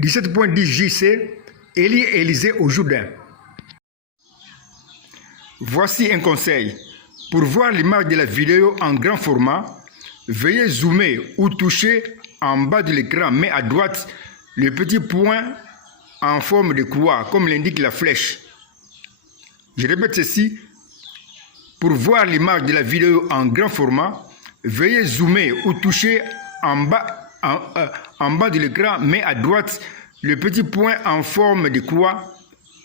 17.10 JC, Élie et Élisée au Jourdain. Voici un conseil. Pour voir l'image de la vidéo en grand format, veuillez zoomer ou toucher en bas de l'écran, mais à droite, le petit point en forme de croix, comme l'indique la flèche. Je répète ceci. Pour voir l'image de la vidéo en grand format, veuillez zoomer ou toucher en bas de l'écran, mais à droite, le petit point en forme de croix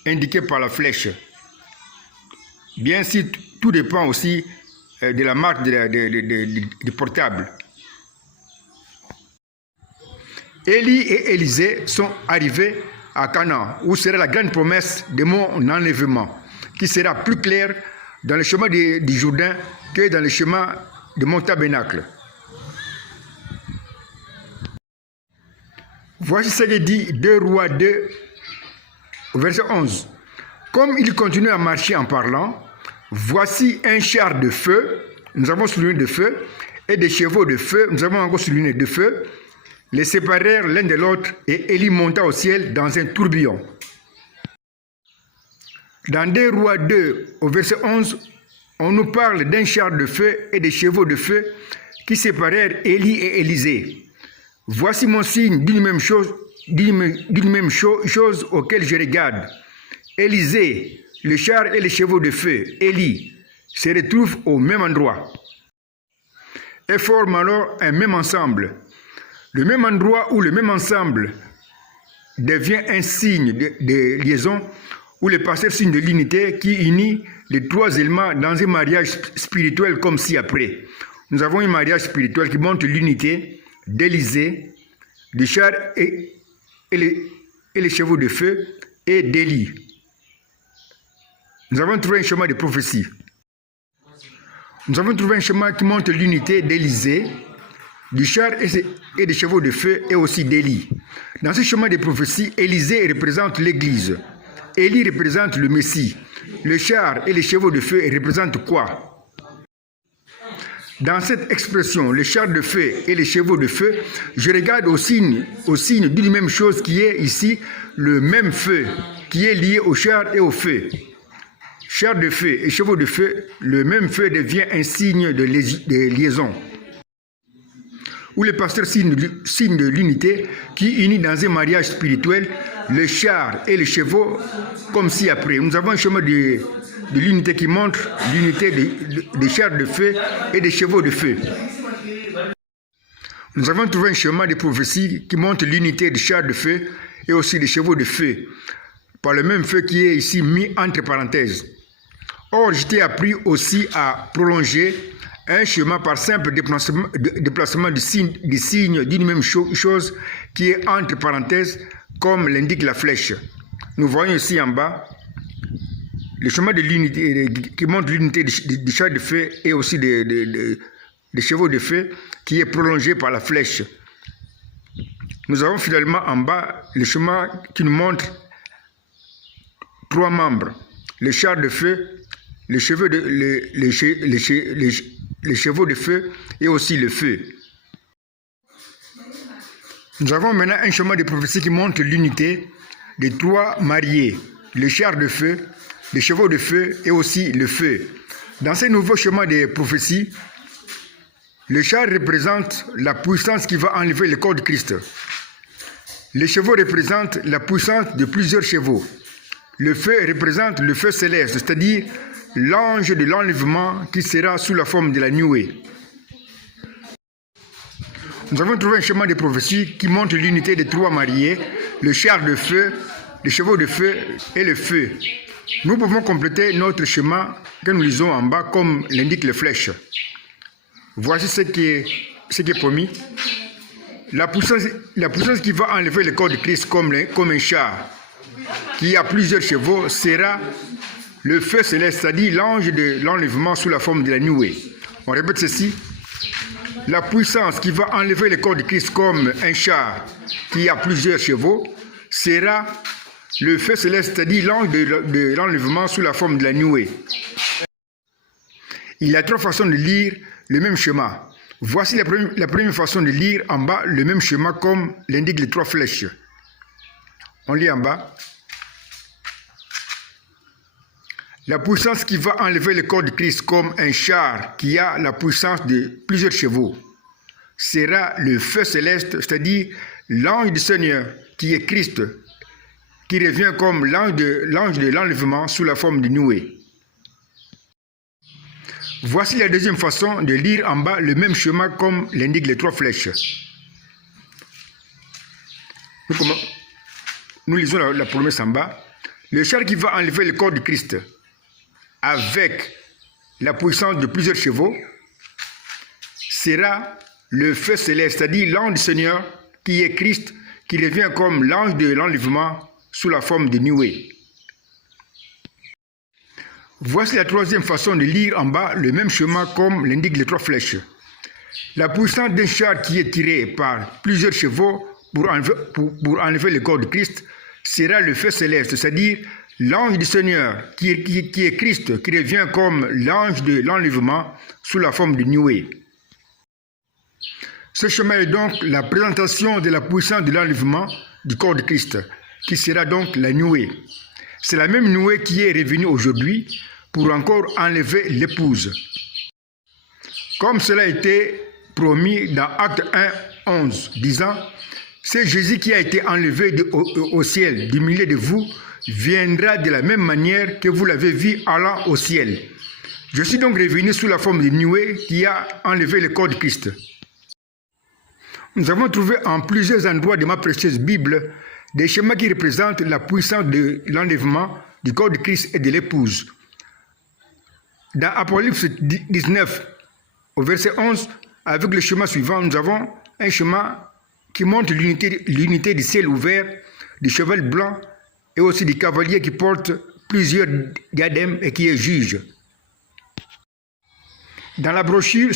indiqué par la flèche. Bien sûr, tout dépend aussi de la marque du portable. Élie et Élisée sont arrivés à Canaan, où sera la grande promesse de mon enlèvement, qui sera plus claire dans le chemin du Jourdain que dans le chemin de mon tabernacle. Voici ce que dit 2 Rois 2, verset 11. Comme il continue à marcher en parlant, voici un char de feu, nous avons souligné de feu, et des chevaux de feu, nous avons encore souligné de feu, les séparèrent l'un de l'autre, et Élie monta au ciel dans un tourbillon. Dans 2 Rois 2, au verset 11, on nous parle d'un char de feu et des chevaux de feu qui séparèrent Élie et Élisée. Voici mon signe d'une même chose auquel je regarde. Élisée, le char et les chevaux de feu, Élie, se retrouvent au même endroit et forment alors un même ensemble. Le même endroit ou le même ensemble devient un signe de liaison ou le passé signe de l'unité qui unit les trois éléments dans un mariage spirituel comme ci-après. Nous avons un mariage spirituel qui montre l'unité d'Élisée, du char et les chevaux de feu et d'Élie. Nous avons trouvé un schéma de prophétie. Nous avons trouvé un schéma qui montre l'unité d'Élisée, du char et des chevaux de feu et aussi d'Élie. Dans ce schéma de prophétie, Élisée représente l'Église. Élie représente le Messie. Le char et les chevaux de feu représentent quoi? Dans cette expression, le char de feu et les chevaux de feu, je regarde au signe d'une même chose qui est ici le même feu, qui est lié au char et au feu. Char de feu et chevaux de feu, le même feu devient un signe de liaison. Où le pasteur signe de l'unité qui unit dans un mariage spirituel le char et les chevaux comme ci-après. Nous avons un chemin de l'unité qui montre l'unité des chars de feu et des chevaux de feu. Nous avons trouvé un chemin de prophétie qui montre l'unité des chars de feu et aussi des chevaux de feu, par le même feu qui est ici mis entre parenthèses. Or, je t'ai appris aussi à prolonger un chemin par simple déplacement du signe d'une même chose qui est entre parenthèses, comme l'indique la flèche. Nous voyons ici en bas le chemin de l'unité qui montre l'unité du char de feu et aussi des chevaux de feu qui est prolongé par la flèche. Nous avons finalement en bas le chemin qui nous montre 3 membres, le char de feu, les chevaux de feu et aussi le feu. Nous avons maintenant un chemin de prophétie qui montre l'unité des 3 mariés, le char de feu, les chevaux de feu et aussi le feu. Dans ce nouveau chemin de prophétie, le char représente la puissance qui va enlever le corps de Christ. Les chevaux représentent la puissance de plusieurs chevaux. Le feu représente le feu céleste, c'est-à-dire l'ange de l'enlèvement qui sera sous la forme de la nuée. Nous avons trouvé un chemin de prophétie qui montre l'unité des 3 mariés, le char de feu, les chevaux de feu et le feu. Nous pouvons compléter notre schéma que nous lisons en bas comme l'indiquent les flèches. Voici ce qui est promis. La puissance qui va enlever le corps de Christ comme un char qui a plusieurs chevaux sera le feu céleste, c'est-à-dire l'ange de l'enlèvement sous la forme de la nuée. On répète ceci. La puissance qui va enlever le corps de Christ comme un char qui a plusieurs chevaux sera le feu céleste, c'est-à-dire l'ange de l'enlèvement sous la forme de la nuée. Il y a 3 façons de lire le même schéma. Voici la première façon de lire en bas le même schéma comme l'indiquent les 3 flèches. On lit en bas. La puissance qui va enlever le corps de Christ comme un char qui a la puissance de plusieurs chevaux sera le feu céleste, c'est-à-dire l'ange du Seigneur qui est Christ, qui revient comme l'ange de l'enlèvement sous la forme de nuée. Voici la deuxième façon de lire en bas le même schéma comme l'indiquent les trois flèches. Nous lisons la promesse en bas. Le char qui va enlever le corps de Christ avec la puissance de plusieurs chevaux sera le feu céleste, c'est-à-dire l'ange du Seigneur qui est Christ, qui revient comme l'ange de l'enlèvement sous la forme de nuée. Voici la troisième façon de lire en bas le même schéma comme l'indiquent les trois flèches. La puissance d'un char qui est tiré par plusieurs chevaux pour enlever le corps de Christ sera le feu céleste, c'est-à-dire l'ange du Seigneur qui est Christ, qui revient comme l'ange de l'enlèvement sous la forme de nuée. Ce chemin est donc la présentation de la puissance de l'enlèvement du corps de Christ, qui sera donc la nuée. C'est la même nuée qui est revenue aujourd'hui pour encore enlever l'épouse. Comme cela a été promis dans Acte 1, 11, disant « C'est Jésus qui a été enlevé au ciel du milieu de vous, viendra de la même manière que vous l'avez vu allant au ciel. Je suis donc revenu sous la forme de nuée qui a enlevé le corps de Christ. » Nous avons trouvé en plusieurs endroits de ma précieuse Bible des schémas qui représentent la puissance de l'enlèvement du corps de Christ et de l'épouse. Dans Apocalypse 19, au verset 11, avec le schéma suivant, nous avons un schéma qui montre l'unité du ciel ouvert, du cheval blanc et aussi du cavalier qui porte plusieurs diadèmes et qui est juge. Dans la brochure,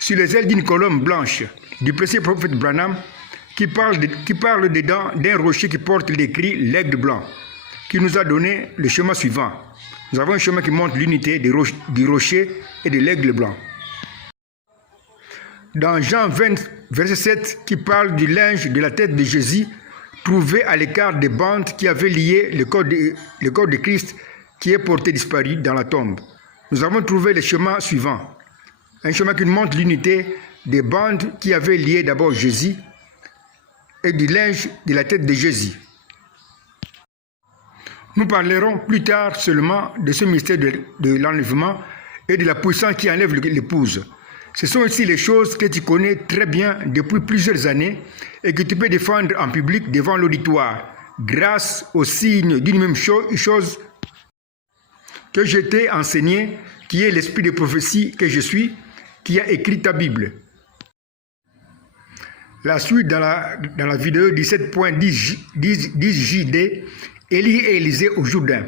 sur les ailes d'une colombe blanche du précieux prophète Branham, qui parle dedans d'un rocher qui porte l'écrit « l'aigle blanc », qui nous a donné le schéma suivant. Nous avons un schéma qui montre l'unité du rocher et de l'aigle blanc. Dans Jean 20, verset 7, qui parle du linge de la tête de Jésus, trouvé à l'écart des bandes qui avaient lié le corps de Christ qui est porté disparu dans la tombe. Nous avons trouvé le schéma suivant. Un schéma qui montre l'unité des bandes qui avaient lié d'abord Jésus et du linge de la tête de Jésus. Nous parlerons plus tard seulement de ce mystère de l'enlèvement et de la puissance qui enlève l'épouse. Ce sont ici les choses que tu connais très bien depuis plusieurs années et que tu peux défendre en public devant l'auditoire, grâce au signe d'une même chose que je t'ai enseigné, qui est l'esprit de prophétie que je suis, qui a écrit ta Bible. La suite dans la vidéo 17.10 JD, Élie et Élisée au Jourdain.